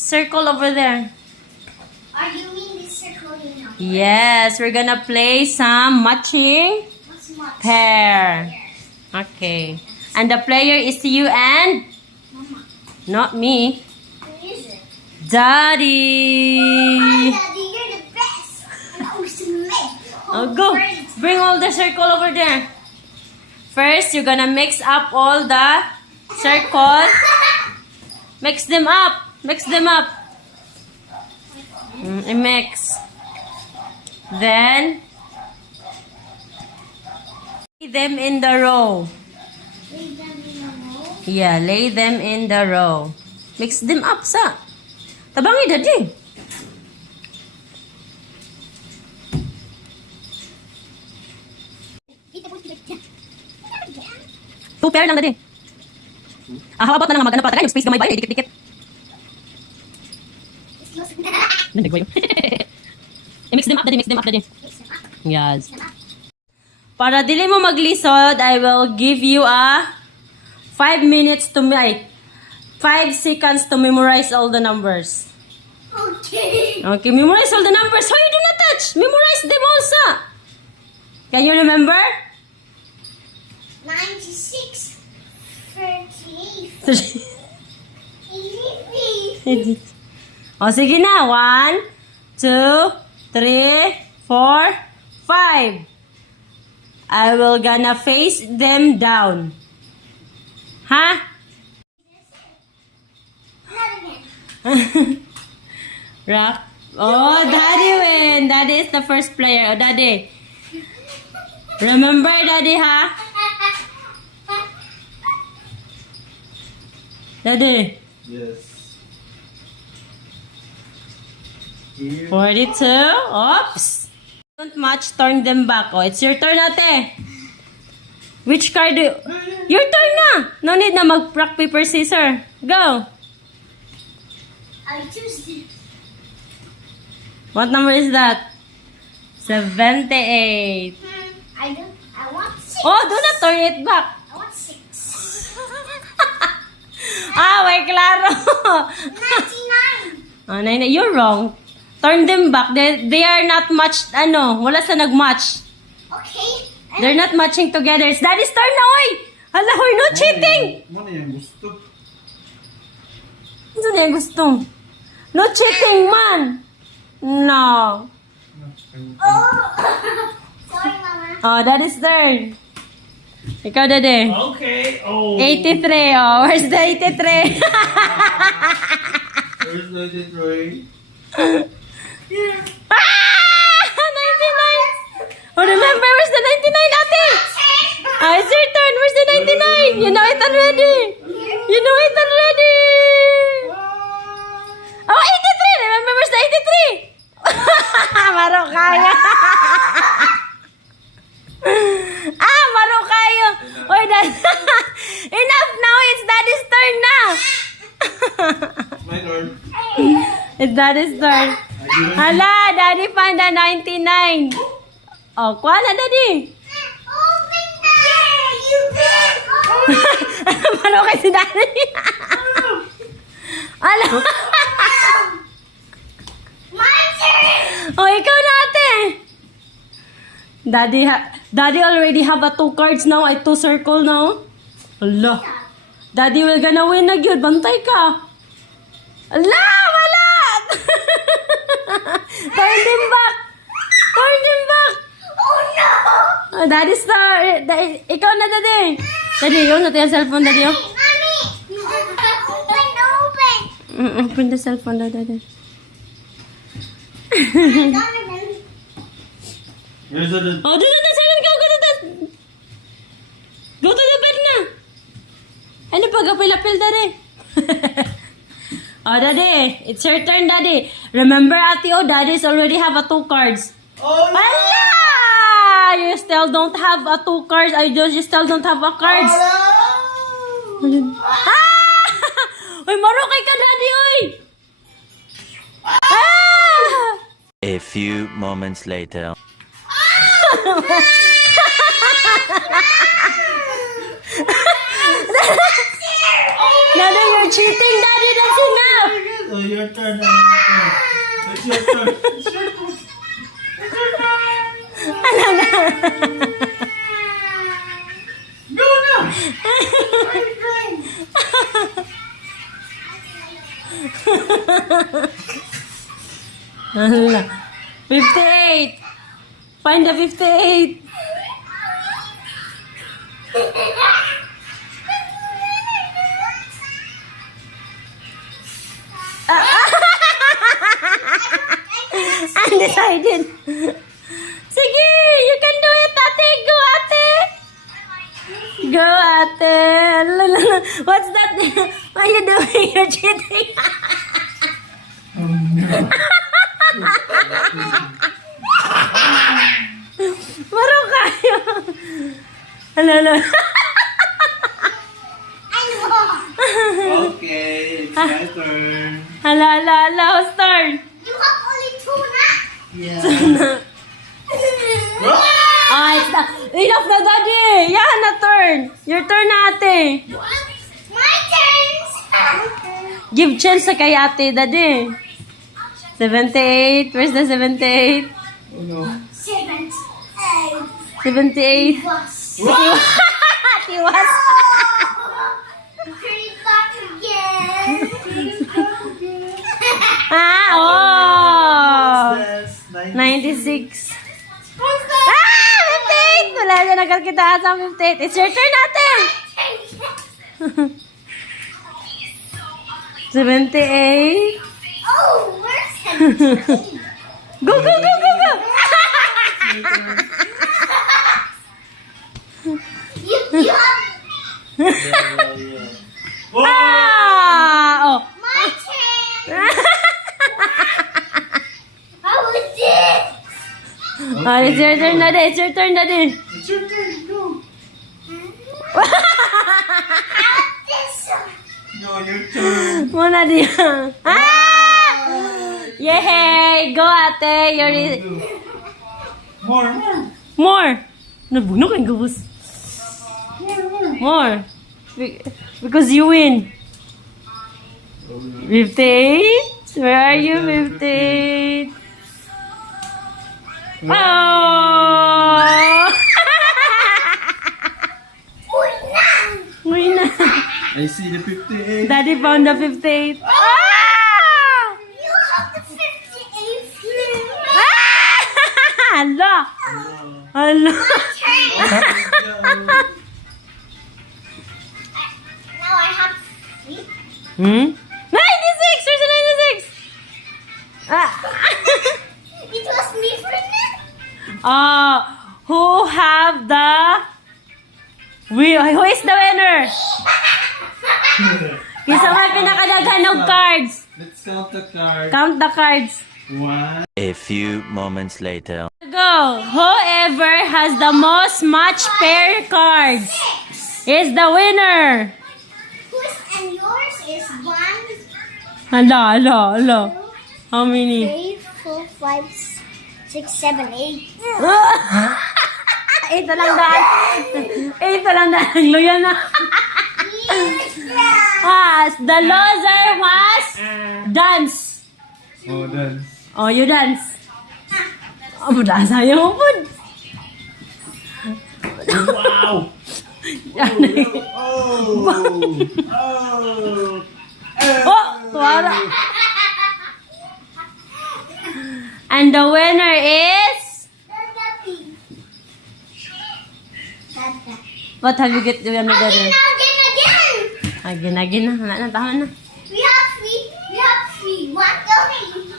circle over there. Are you in the circle now? Yes, we're gonna play some matching What's much? pair. Okay. And the player is you and Mama. not me. Who is it? Daddy. Hi, Daddy, you're the best. And ultimate. Oh, go. Bring all the circle over there. First, you're gonna mix up all the circle. Mix them up. Mix them up. Mix. Then, lay them in the row. Leave them in a row. Yeah, lay them in the row. Mix them up, sa. Tabangi, Daddy. Two pair lang, Daddy. How about na lang magano pa? Tagay, yung space gamay ba? Dikit-dikit. Nandig ba yun? I-mix them up, Daddy. Mix them up, Daddy. Yes. Para dili mo maglisod, I will give you a 5 minutes to 5 seconds to memorize all the numbers. Okay. Okay, memorize all the numbers. How you do not touch? Memorize them also. Can you remember? 96, 38, 83. O, sige na. 1, 2, 3, 4, 5. I will gonna face them down. Ha? Not again. Rock. Oh, Daddy win. Daddy is the first player. Oh, Daddy. Remember, Daddy, ha? Daddy. Yes. Here. 42. Oops. Don't match, turn them back. Oh, it's your turn, ate. Which card do you... Your turn na. No need na mag-rock, paper, scissors. Go. I choose this. What number is that? 78. I want 6. Oh, do not turn it back. I want 6. May klaro. 99. Oh, Nine, you're wrong. Turn them back. They are not matched, wala sa nag-match. Okay. They're not matching together. It's Daddy's turn na, oy! Hala, hoy, no cheating! Ano yung gusto? Ano na yung gusto? No cheating, man! No. Oh. Sorry, Mama. Oh, Daddy's turn. Ikaw, Daddy. Okay. Oh. 83, oh. Where's the 83? Where's the Detroit? Ah! 99! Oh, remember, where's the 99, ate? Ah, it's your turn. Where's the 99? You know it already. You know it already. Oh, 83. Remember, where's the 83? Maro kaya. Maro kayo. Oy, enough now. It's Daddy's turn now. My turn. It's Daddy's turn. Hala, Daddy find the 99. Oh, kuha na, Daddy. Open there. You did. Maro kay si Daddy. Alam. My turn. Oh, ikaw na, ate. Daddy already have a 2 cards now. Ay 2 circle now. Allah. Daddy will gonna win na yun. Bantay ka. Allah, wala. Turn them back. Turn them back. Oh no. Oh, Daddy star. Ikaw na, Daddy. Daddy, yun. Natin yung cellphone, Daddy. Oh. Mommy. Open. Open the cellphone, Daddy. Where's the... Oh, do the silent. Go to the... Go to the bed na. Ano pa, gapil-apil, Daddy? Oh, Daddy. It's your turn, Daddy. Remember, ate, Daddy's already have a 2 cards. Oh, no! Allah! You still don't have a 2 cards. You still don't have a cards. Oh, no! Uy, marukay ka, Daddy, uy! Ah! A few moments later. Daddy, you're cheating, Daddy. That's enough. your turn. It's your turn. It's your turn. Go na! Hala. 58. Find the 58. Undecided. Sige, you can do it, ate. Go, ate. Go, ate. What's that? What are you doing? You're cheating. Maro kayo. Hala. Okay, it's my turn. Hala. Who's turn? You have only two now. Yeah. Ah, it's na. Enough na, daddy. Yan na turn. Your turn na, ate. My turn. Give chance sa kay ate, daddy. 78. Where's the 78? Oh no. 7, 78. 8 was. Tiwas. Pretty back again. Ah, oh. Yes, 96. Ah, 58. Wala na nagkakita sa 58. It's your turn, ate. 78. Oh, where's 78? Go. You have yeah. Ah, oh. my turn. How was this? Ah, it's your turn, daddy. It's your turn, daddy. It's your turn, go. This one. No, your turn. Muna diyan. Ah! Yay! Go, ate. You're... More. More. Nabugno kang gubos. More. Because you win. 58? Where are you, 58? Oh! Uy na. I see the 58. Daddy found the 58. Ah! You have the 58 here. Ah! Hala. Hala. Now I have 3. 96! Where's the 96? Ah. It was me for a minute. Who have the... Who is the winner? Kisa may pinakadaghan ng cards. Let's count the card. Count the cards. 1. A few moments later. Go. Whoever has the most match pair cards is the winner. Whose and yours is 1, Hala. How many? 3, 4, 5, 6, 7, 8. Ito lang daan. Luya na. The loser was dance. Oh, done. Oh, you dance. Oh, mula sa'yo mo po. Wow! Oh, tuwara. And the winner is... What have you get the winner? Again. Again na. Wala na, tama na. We have 3. 1, 2, 3.